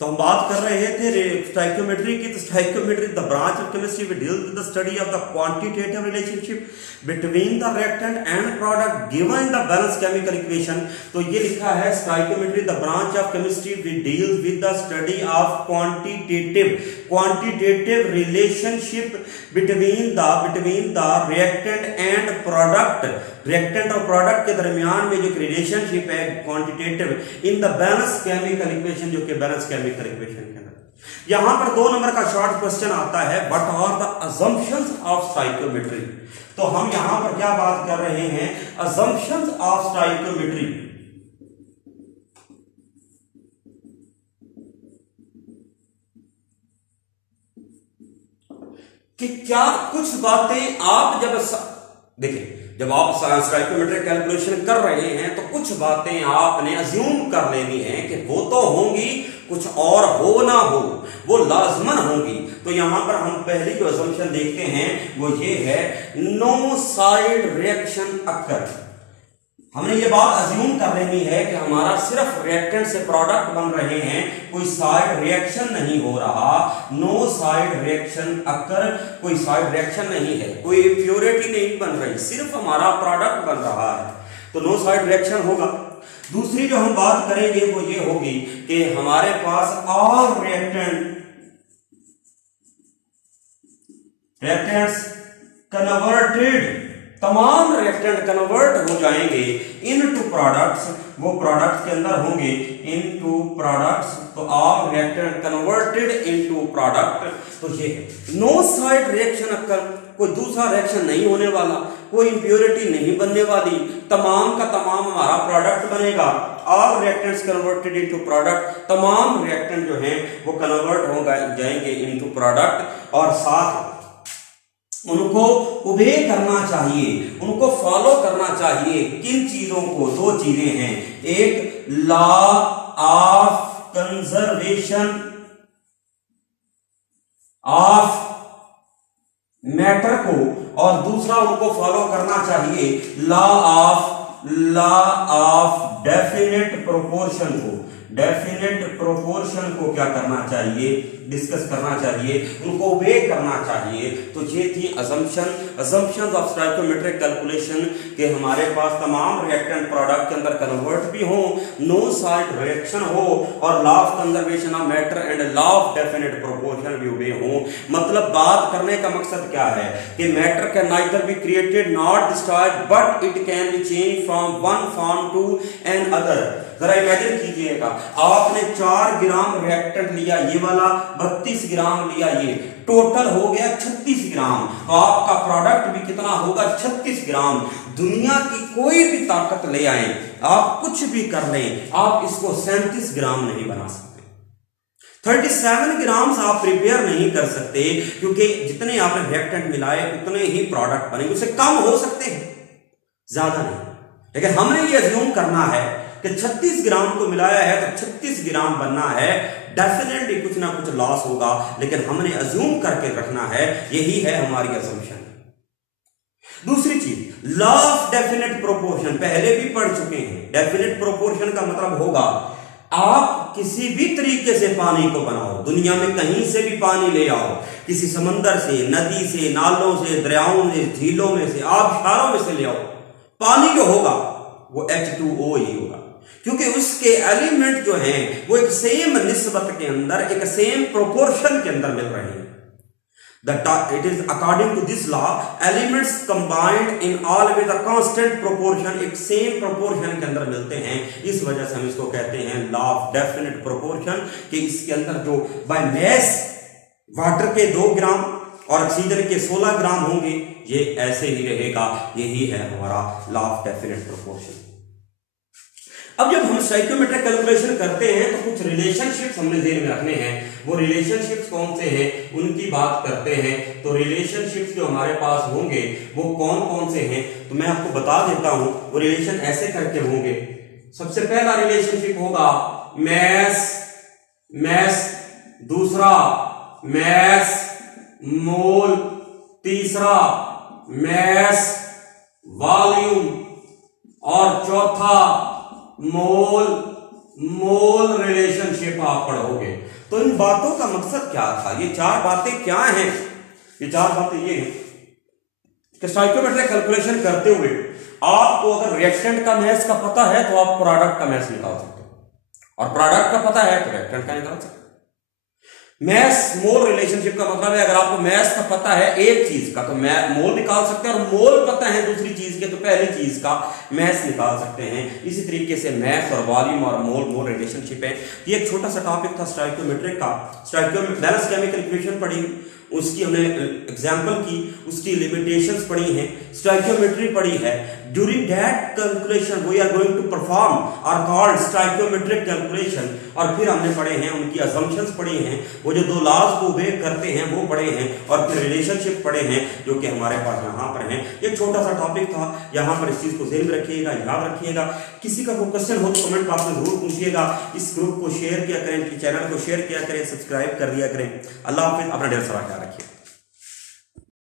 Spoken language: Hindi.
तो हम बात कर रहे थे स्टोइकियोमेट्री की। तो stoichiometry the branch of chemistry which deals with the study of the quantitative relationship between the reactant and product given the balance chemical equation. तो ये लिखा है stoichiometry the branch of chemistry which deals with the study of quantitative relationship between the reactant and product. Reactant और प्रोडक्ट के दरमियान में जो रिलेशनशिप है quantitative in the balance chemical equation, जो कि बैलेंस केमिकल इक्वेशन के अंदर। यहां पर 2 नंबर का शॉर्ट क्वेश्चन आता है, what are the assumptions of stoichiometry. तो हम यहां पर क्या बात कर रहे हैं, अजम्पशंस ऑफ स्टोइकियोमेट्री। कि क्या कुछ बातें आप देखिए, जब आप स्टोइकियोमेट्रिक कैलकुलेशन कर रहे हैं तो कुछ बातें आपने अज्यूम कर लेनी है कि वो तो होंगी, कुछ और हो ना हो वो लाजमन होंगी। तो यहां पर हम पहली जो असम्पशन देखते हैं वो ये है, नो साइड रिएक्शन अकर। हमने ये बात अज्यूम कर लेनी है कि हमारा सिर्फ रिएक्टेंट से प्रोडक्ट बन रहे हैं, कोई साइड रिएक्शन नहीं हो रहा। नो साइड रिएक्शन अकर, कोई साइड रिएक्शन नहीं है, कोई इम्प्योरिटी नहीं बन रही, सिर्फ हमारा प्रोडक्ट बन रहा है, तो नो साइड रिएक्शन होगा। दूसरी जो हम बात करेंगे वो ये होगी कि हमारे पास ऑल रिएक्टेंट्स कन्वर्टेड, तमाम रिएक्टेंट कन्वर्ट हो जाएंगे इनटू प्रोडक्ट्स, वो प्रोडक्ट्स के अंदर होंगे इनटू प्रोडक्ट्स। तो all reactant converted into product. तो ये नो साइड रिएक्शन अक्कर, कोई दूसरा रिएक्शन नहीं होने वाला, कोई इंप्योरिटी नहीं बनने वाली, तमाम का तमाम हमारा प्रोडक्ट बनेगा। All reactants converted into product, तमाम रिएक्टेंट जो हैं वो कन्वर्ट हो जाएंगे इनटू प्रोडक्ट। और साथ उनको ओबे करना चाहिए, उनको फॉलो करना चाहिए। किन चीजों को? 2 चीजें हैं, एक law of conservation of matter को, और दूसरा उनको फॉलो करना चाहिए लॉ ऑफ डेफिनेट प्रोपोर्शन को। डेफिनेट प्रोपोर्शन को क्या करना चाहिए, डिस्कस करना चाहिए, उनको ओबे करना चाहिए। तो ये थी असम्पशंस ऑफ स्टोइकियोमेट्रिक कैलकुलेशन के हमारे पास तमाम रिएक्टेंट प्रोडक्ट के अंदर कन्वर्ट भी हो, नो साइड रिएक्शन हो, और law of conservation of matter and law of definite proportion भी ओबे हो। मतलब बात करने का मकसद क्या है कि matter can neither be created not destroyed but it can be change from one form to another. जरा इमेजिन कीजिएगा, आपने 4 ग्राम रिएक्टेंट लिया, ये वाला 32 ग्राम लिया, ये टोटल हो गया 36 ग्राम। तो आपका प्रोडक्ट भी कितना होगा, 36 ग्राम। दुनिया की कोई भी ताकत ले आए, आप कुछ भी कर लें, आप इसको 37 ग्राम नहीं बना सकते। 37 ग्राम आप प्रिपेयर नहीं कर सकते, क्योंकि जितने आपने रिएक्टेंट मिलाए उतने ही प्रोडक्ट बने, उससे कम हो सकते हैं, ज्यादा नहीं। लेकिन हमने ये अज्यूम करना है कि 36 ग्राम को मिलाया है तो 36 ग्राम बनना है, डेफिनेटली कुछ ना कुछ लॉस होगा, लेकिन हमने अज्यूम करके रखना है, यही है हमारी असम्पशन। दूसरी चीज, लॉ ऑफ डेफिनेट प्रोपोर्शन, पहले भी पढ़ चुके हैं। डेफिनेट प्रोपोर्शन का मतलब होगा आप किसी भी तरीके से पानी को बनाओ, दुनिया में कहीं से भी पानी ले आओ, किसी समंदर से, नदी से, नालों से, दरियाओं से, झीलों में से, आबशारों में से ले आओ, पानी जो होगा वो H2O ही होगा, क्योंकि उसके एलिमेंट जो हैं वो एक सेम निस्बत के अंदर, एक सेम प्रोपोर्शन के अंदर मिल रहे हैं। It is according to this law, elements combined in always a constant proportion, एक सेम प्रोपोर्शन के अंदर मिलते हैं। इस वजह से हम इसको कहते हैं लॉ ऑफ डेफिनेट प्रोपोर्शन, कि इसके अंदर जो बाय मैस वाटर के 2 ग्राम और ऑक्सीजन के 16 ग्राम होंगे, ये ऐसे ही रहेगा। यही है हमारा लॉ ऑफ डेफिनेट प्रोपोर्शन। अब जब हम स्टोइकियोमेट्रिक कैलकुलेशन करते हैं तो कुछ रिलेशनशिप्स हमने ध्यान में रखने हैं। वो रिलेशनशिप्स कौन से हैं उनकी बात करते हैं। तो रिलेशनशिप्स जो हमारे पास होंगे वो कौन कौन से हैं, तो मैं आपको बता देता हूं। वो रिलेशन ऐसे करके होंगे। सबसे पहला रिलेशनशिप होगा मैस, दूसरा मैस मोल, तीसरा मैस वॉल्यूम, और चौथा मोल मोल रिलेशनशिप आप पढ़ोगे। तो इन बातों का मकसद क्या था, ये चार बातें क्या हैं? ये चार बातें ये हैं कि स्टोइकियोमेट्रिक कैलकुलेशन करते हुए आपको अगर रिएक्टेंट का मैथ का पता है तो आप प्रोडक्ट का मैथ निकाल सकते हो, और प्रोडक्ट का पता है तो रिएक्टेंट का निकाल सकते हो। मैथ मोल रिलेशनशिप का मतलब है अगर आपको मैथ का पता है एक चीज का तो मोल निकाल सकते हैं, और मोल पता है दूसरी चीज के तो पहली चीज का मैथ निकाल सकते हैं। इसी तरीके से मैथ और वॉल्यूम और मोल रिलेशनशिप है। ये एक छोटा सा टॉपिक था स्टोइकियोमेट्रिक का। स्टोइकियोमेट्रिक बैलेंस केमिकल इक्वेशन पढ़ी, उसकी हमने एग्जाम्पल की, उसकी लिमिटेशंस पढ़ी हैं, स्टोइकियोमेट्री पढ़ी है। During that calculation we are going to perform are called stoichiometric calculation. और फिर हमने पढ़े हैं उनकी असम्पशंस पढ़ी हैं, वो जो दो लॉज को ओबे करते हैं वो पढ़े हैं, और फिर रिलेशनशिप पढ़े हैं जो कि हमारे पास यहाँ पर हैं। एक छोटा सा टॉपिक था, यहाँ पर इस चीज को ध्यान रखिएगा, याद रखिएगा। किसी का कोई क्वेश्चन हो तो कमेंट बॉक्स में जरूर पूछिएगा। इस ग्रुप को शेयर किया करें, चैनल को शेयर किया करें, सब्सक्राइब कर दिया करें। अल्लाह हाफिज, अपना ढेर सारा ख्याल रखिए।